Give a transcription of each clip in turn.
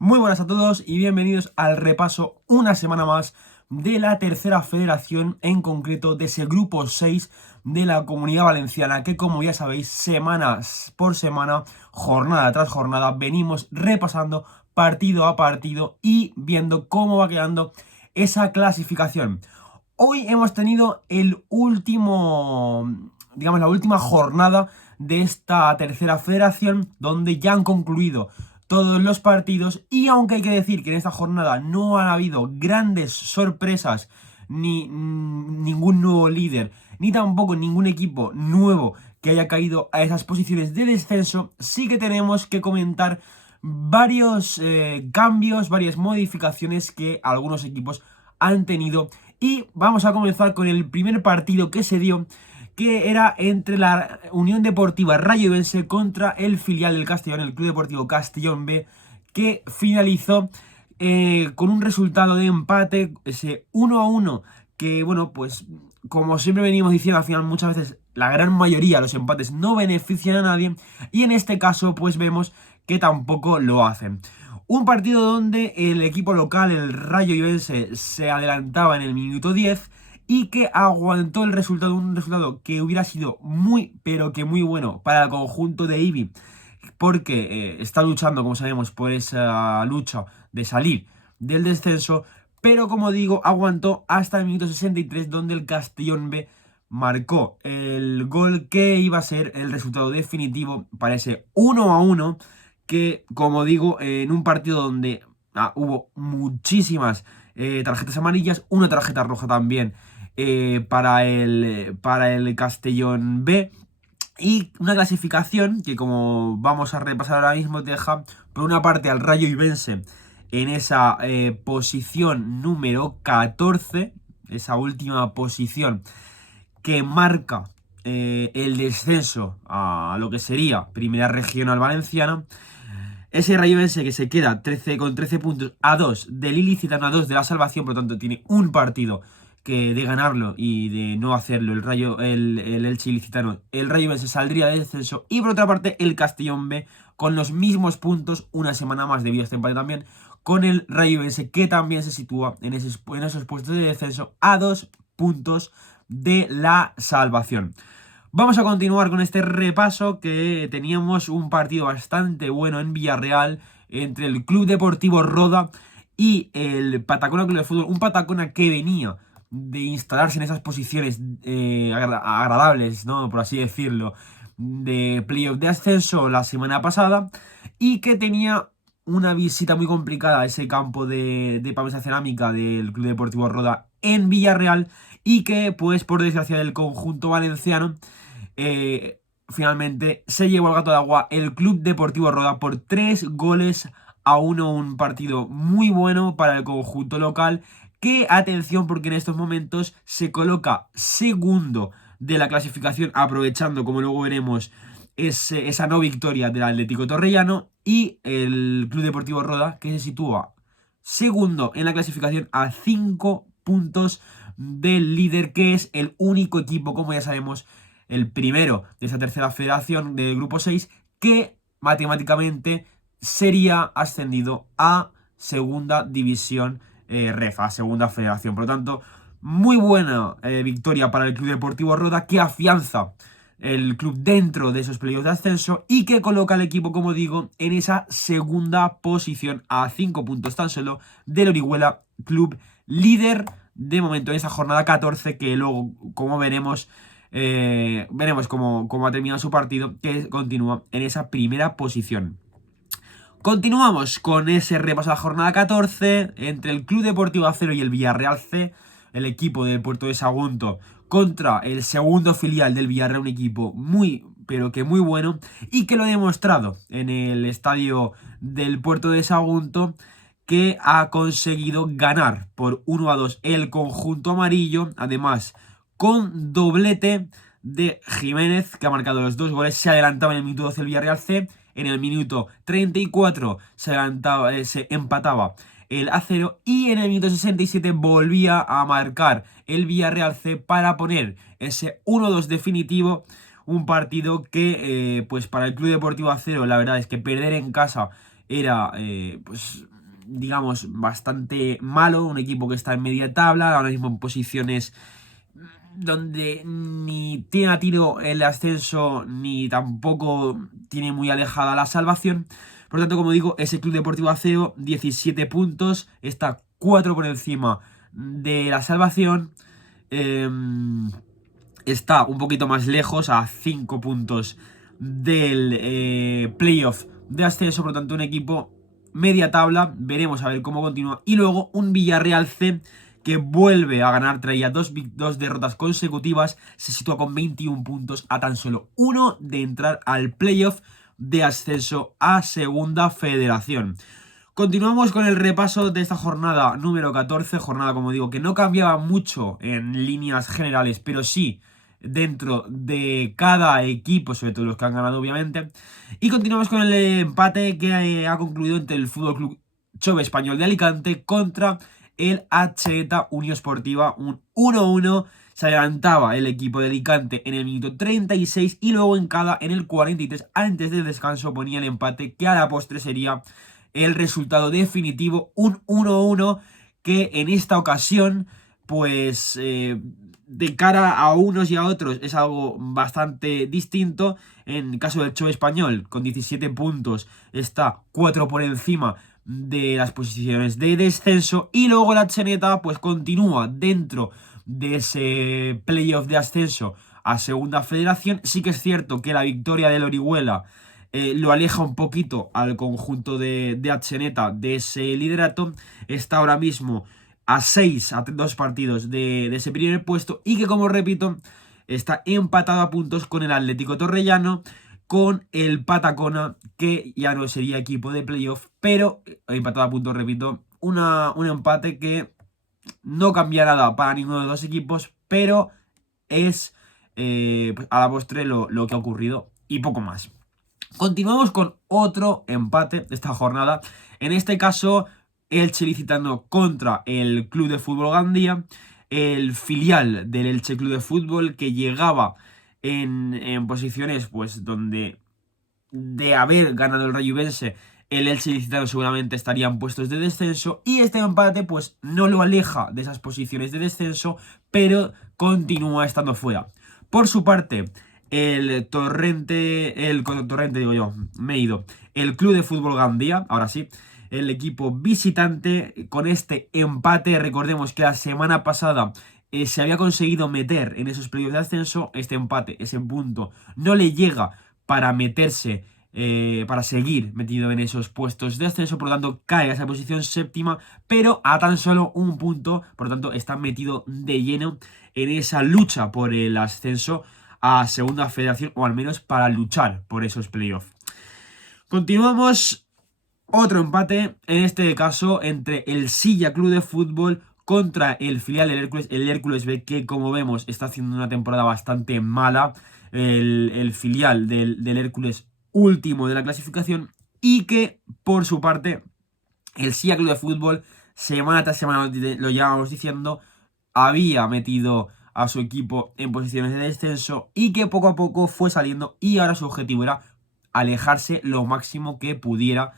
Muy buenas a todos y bienvenidos al repaso una semana más de la tercera federación, en concreto de ese grupo 6 de la Comunidad Valenciana, que como ya sabéis, semana por semana, jornada tras jornada, venimos repasando partido a partido y viendo cómo va quedando esa clasificación. Hoy hemos tenido la última jornada de esta tercera federación, donde ya han concluido todos los partidos, y aunque hay que decir que en esta jornada no han habido grandes sorpresas, ni ningún nuevo líder, ni tampoco ningún equipo nuevo que haya caído a esas posiciones de descenso, sí que tenemos que comentar varios cambios, varias modificaciones que algunos equipos han tenido. Y vamos a comenzar con el primer partido que se dio, que era entre la Unión Deportiva Rayo Ibense contra el filial del Castellón, el Club Deportivo Castellón B, que finalizó con un resultado de empate, ese 1-1, que bueno, pues como siempre venimos diciendo, al final muchas veces la gran mayoría de los empates no benefician a nadie, y en este caso pues vemos que tampoco lo hacen. Un partido donde el equipo local, el Rayo Ibense, se adelantaba en el minuto 10 y que aguantó el resultado, un resultado que hubiera sido muy, pero que muy bueno para el conjunto de Ibi, porque está luchando, como sabemos, por esa lucha de salir del descenso, pero como digo, aguantó hasta el minuto 63, donde el Castellón B marcó el gol que iba a ser el resultado definitivo para ese 1-1, que como digo, en un partido donde hubo muchísimas tarjetas amarillas, una tarjeta roja también para el Castellón B, y una clasificación que, como vamos a repasar ahora mismo, deja por una parte al Rayo Ibense en esa posición número 14, esa última posición que marca el descenso a lo que sería Primera Regional Valenciana. Ese Rayo Ibense que se queda con 13 puntos a 2 del Ilicitano, a 2 de la salvación, por lo tanto tiene un partido que de ganarlo y de no hacerlo el Elche Ilicitano, el Rayo Ibense saldría de descenso. Y por otra parte el Castellón B con los mismos puntos, una semana más debido a este empate también, con el Rayo Ibense, que también se sitúa en esos puestos de descenso a 2 puntos de la salvación. Vamos a continuar con este repaso, que teníamos un partido bastante bueno en Villarreal entre el Club Deportivo Roda y el Patacona Club de Fútbol. Un Patacona que venía de instalarse en esas posiciones agradables, ¿no?, por así decirlo, de playoff de ascenso la semana pasada, y que tenía una visita muy complicada a ese campo de Pamesa Cerámica del Club Deportivo Roda en Villarreal, y que, pues, por desgracia del conjunto valenciano, finalmente se llevó al gato de agua el Club Deportivo Roda por 3-1. Un partido muy bueno para el conjunto local, que, atención, porque en estos momentos se coloca segundo de la clasificación, aprovechando, como luego veremos, esa no victoria del Atlético Torrellano, y el Club Deportivo Roda, que se sitúa segundo en la clasificación a 5 puntos del líder, que es el único equipo, como ya sabemos, el primero de esa tercera federación del grupo 6, que matemáticamente sería ascendido a segunda división REF, a segunda federación. Por lo tanto, muy buena victoria para el Club Deportivo Roda, que afianza el club dentro de esos playoffs de ascenso y que coloca al equipo, como digo, en esa segunda posición a 5 puntos tan solo del Orihuela Club, líder de momento en esa jornada 14, que luego, como veremos cómo ha terminado su partido, que continúa en esa primera posición. Continuamos con ese repaso a la jornada 14 entre el Club Deportivo Acero y el Villarreal C, el equipo del Puerto de Sagunto contra el segundo filial del Villarreal, un equipo muy, pero que muy bueno, y que lo ha demostrado en el estadio del Puerto de Sagunto, que ha conseguido ganar por 1-2 el conjunto amarillo, además con doblete de Jiménez, que ha marcado los dos goles. Se adelantaba en el minuto 12 el Villarreal C, en el minuto 34 se empataba el Acero, y en el minuto 67 volvía a marcar el Villarreal C para poner ese 1-2 definitivo. Un partido que, pues para el Club Deportivo Acero, la verdad es que perder en casa era, pues, digamos, bastante malo, un equipo que está en media tabla, ahora mismo en posiciones donde ni tiene a tiro el ascenso, ni tampoco tiene muy alejada la salvación. Por lo tanto, como digo, ese Club Deportivo Aceo, 17 puntos, está 4 por encima de la salvación. Está un poquito más lejos, a 5 puntos del playoff de ascenso. Por lo tanto, un equipo media tabla. Veremos a ver cómo continúa. Y luego un Villarreal C que vuelve a ganar, traía dos derrotas consecutivas, se sitúa con 21 puntos, a tan solo uno de entrar al playoff de ascenso a Segunda Federación. Continuamos con el repaso de esta jornada número 14, jornada, como digo, que no cambiaba mucho en líneas generales, pero sí dentro de cada equipo, sobre todo los que han ganado, obviamente. Y continuamos con el empate que ha concluido entre el Fútbol Club Chove Español de Alicante contra el Atxeta Unión Esportiva, un 1-1. Se adelantaba el equipo de Alicante en el minuto 36 y luego en el 43, antes del descanso, ponía el empate que a la postre sería el resultado definitivo, un 1-1 que en esta ocasión, pues de cara a unos y a otros es algo bastante distinto. En el caso del Chove Español, con 17 puntos, está 4 por encima de las posiciones de descenso, y luego la Atxeta pues continúa dentro de ese playoff de ascenso a Segunda Federación. Sí que es cierto que la victoria del Orihuela lo aleja un poquito al conjunto de Atxeta de ese liderato. Está ahora mismo a 2 partidos de ese primer puesto, y que, como repito, está empatado a puntos con el Atlético Torrellano, con el Patacona, que ya no sería equipo de playoff, pero empatado a puntos, repito, un empate que no cambia nada para ninguno de los dos equipos, pero es a la postre lo que ha ocurrido y poco más. Continuamos con otro empate de esta jornada, en este caso Elche licitano contra el Club de Fútbol Gandía, el filial del Elche Club de Fútbol, que llegaba en posiciones pues donde, de haber ganado el Rayo-Ibense, el Elche licitano seguramente estaría en puestos de descenso, y este empate pues no lo aleja de esas posiciones de descenso, pero continúa estando fuera. Por su parte, el Torrente digo yo, me he ido, el Club de Fútbol Gandía, ahora sí, el equipo visitante, con este empate, recordemos que la semana pasada se había conseguido meter en esos playoffs de ascenso. Este empate, ese punto, no le llega para meterse, para seguir metido en esos puestos de ascenso. Por lo tanto, cae a esa posición séptima, pero a tan solo un punto. Por lo tanto, está metido de lleno en esa lucha por el ascenso a Segunda Federación, o al menos para luchar por esos playoffs. Continuamos. Otro empate, en este caso entre el Silla Club de Fútbol contra el filial del Hércules, el Hércules B, que, como vemos, está haciendo una temporada bastante mala. El filial del Hércules, último de la clasificación, y que, por su parte, el Silla Club de Fútbol, semana tras semana, lo llevábamos diciendo, había metido a su equipo en posiciones de descenso, y que poco a poco fue saliendo, y ahora su objetivo era alejarse lo máximo que pudiera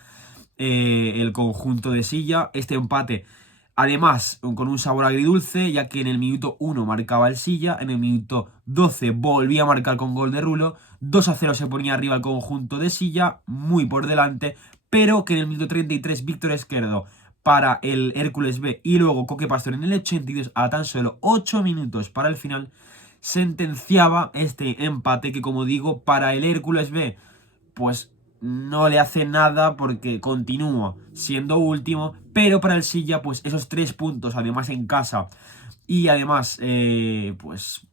el conjunto de Silla. Este empate, además, con un sabor agridulce, ya que en el minuto 1 marcaba el Silla, en el minuto 12 volvía a marcar con gol de Rulo, 2-0 se ponía arriba el conjunto de Silla, muy por delante, pero que en el minuto 33 Víctor Esquerdo para el Hércules B, y luego Coque Pastor en el 82, a tan solo 8 minutos para el final, sentenciaba este empate, que, como digo, para el Hércules B pues no le hace nada porque continúa siendo último, pero para el Silla pues esos 3 puntos, además en casa, y además pues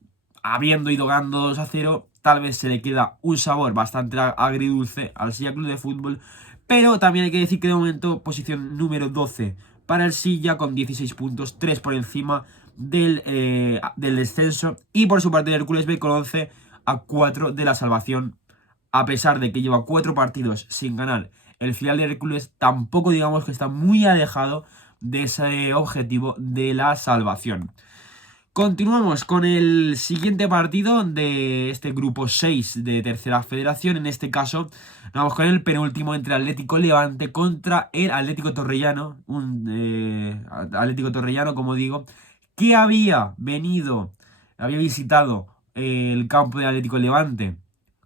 habiendo ido ganando 2-0, tal vez se le queda un sabor bastante agridulce al Silla Club de Fútbol. Pero también hay que decir que de momento posición número 12 para el Silla, con 16 puntos, 3 por encima del descenso, y por su parte el Hércules B con 11, a 4 de la salvación. A pesar de que lleva 4 partidos sin ganar, el filial de Hércules tampoco digamos que está muy alejado de ese objetivo de la salvación. Continuamos con el siguiente partido de este grupo 6 de tercera federación. En este caso, vamos con el penúltimo entre Atlético Levante contra el Atlético Torrellano. Un Atlético Torrellano, como digo, que había visitado el campo del Atlético Levante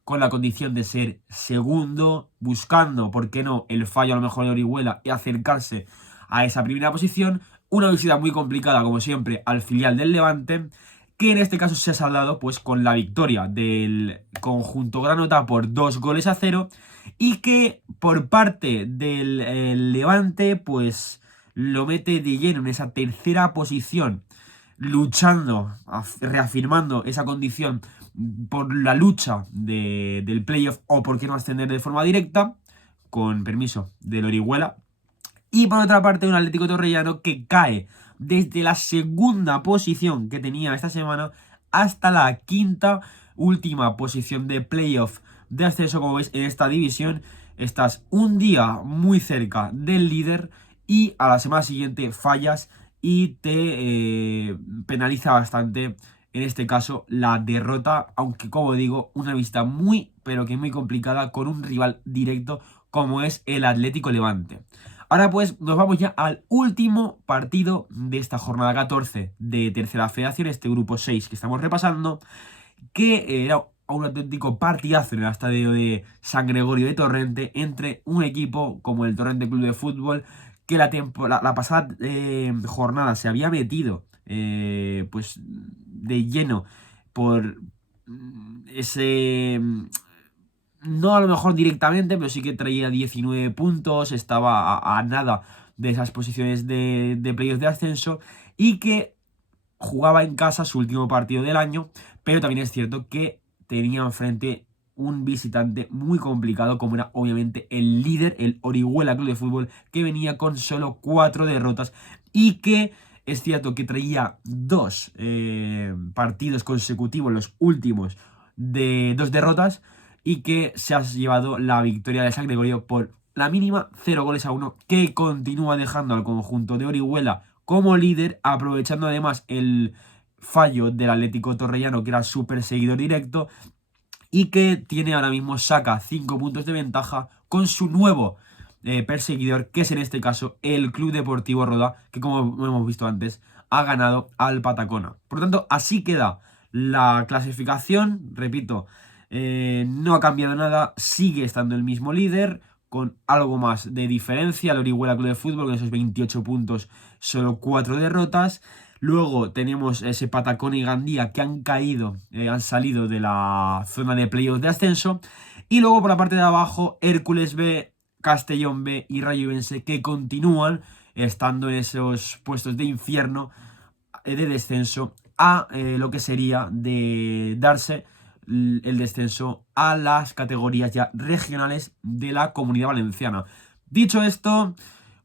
con la condición de ser segundo, buscando, ¿por qué no?, el fallo a lo mejor de Orihuela y acercarse a esa primera posición. Una visita muy complicada, como siempre, al filial del Levante, que en este caso se ha saldado pues con la victoria del conjunto granota por 2-0, y que por parte del Levante pues lo mete de lleno en esa tercera posición, luchando, reafirmando esa condición por la lucha del playoff, o por qué no ascender de forma directa, con permiso del Orihuela. Y por otra parte, un Atlético Torrellano que cae desde la segunda posición que tenía esta semana hasta la quinta última posición de playoff de ascenso. Como veis, en esta división estás un día muy cerca del líder y a la semana siguiente fallas y te penaliza bastante, en este caso, la derrota, aunque como digo, una vista muy, pero que muy complicada con un rival directo como es el Atlético Levante. Ahora pues nos vamos ya al último partido de esta jornada 14 de tercera federación, este grupo 6 que estamos repasando, que era un auténtico partidazo en el estadio de San Gregorio de Torrente entre un equipo como el Torrente Club de Fútbol, que la pasada jornada se había metido pues de lleno por ese... No a lo mejor directamente, pero sí que traía 19 puntos, estaba a nada de esas posiciones de playoffs de ascenso, y que jugaba en casa su último partido del año, pero también es cierto que tenía enfrente un visitante muy complicado, como era obviamente el líder, el Orihuela Club de Fútbol, que venía con solo 4 derrotas y que es cierto que traía 2 partidos consecutivos, los últimos, de 2 derrotas, y que se ha llevado la victoria de San Gregorio por la mínima, 0-1, que continúa dejando al conjunto de Orihuela como líder, aprovechando además el fallo del Atlético Torrellano, que era su perseguidor directo, y que tiene ahora mismo, saca 5 puntos de ventaja con su nuevo perseguidor, que es en este caso el Club Deportivo Roda, que como hemos visto antes, ha ganado al Patacona. Por lo tanto, así queda la clasificación, repito, no ha cambiado nada, sigue estando el mismo líder, con algo más de diferencia, el Orihuela Club de Fútbol, con esos 28 puntos, solo 4 derrotas. Luego tenemos ese Patacón y Gandía, que han caído, han salido de la zona de playoffs de ascenso. Y luego por la parte de abajo, Hércules B, Castellón B y Rayo Ibense, que continúan estando en esos puestos de infierno de descenso a lo que sería de darse el descenso a las categorías ya regionales de la Comunidad Valenciana. Dicho esto,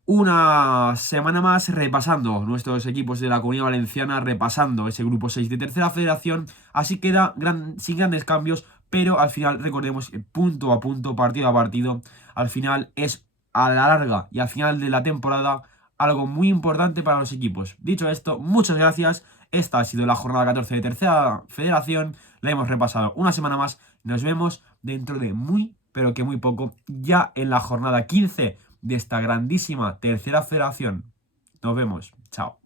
una semana más repasando nuestros equipos de la Comunidad Valenciana, repasando ese grupo 6 de tercera federación. Así queda sin grandes cambios, pero al final recordemos que punto a punto, partido a partido, al final es a la larga y al final de la temporada algo muy importante para los equipos. Dicho esto, muchas gracias. Esta ha sido la jornada 14 de tercera federación. La hemos repasado una semana más. Nos vemos dentro de muy, pero que muy poco, ya en la jornada 15 de esta grandísima tercera federación. Nos vemos. Chao.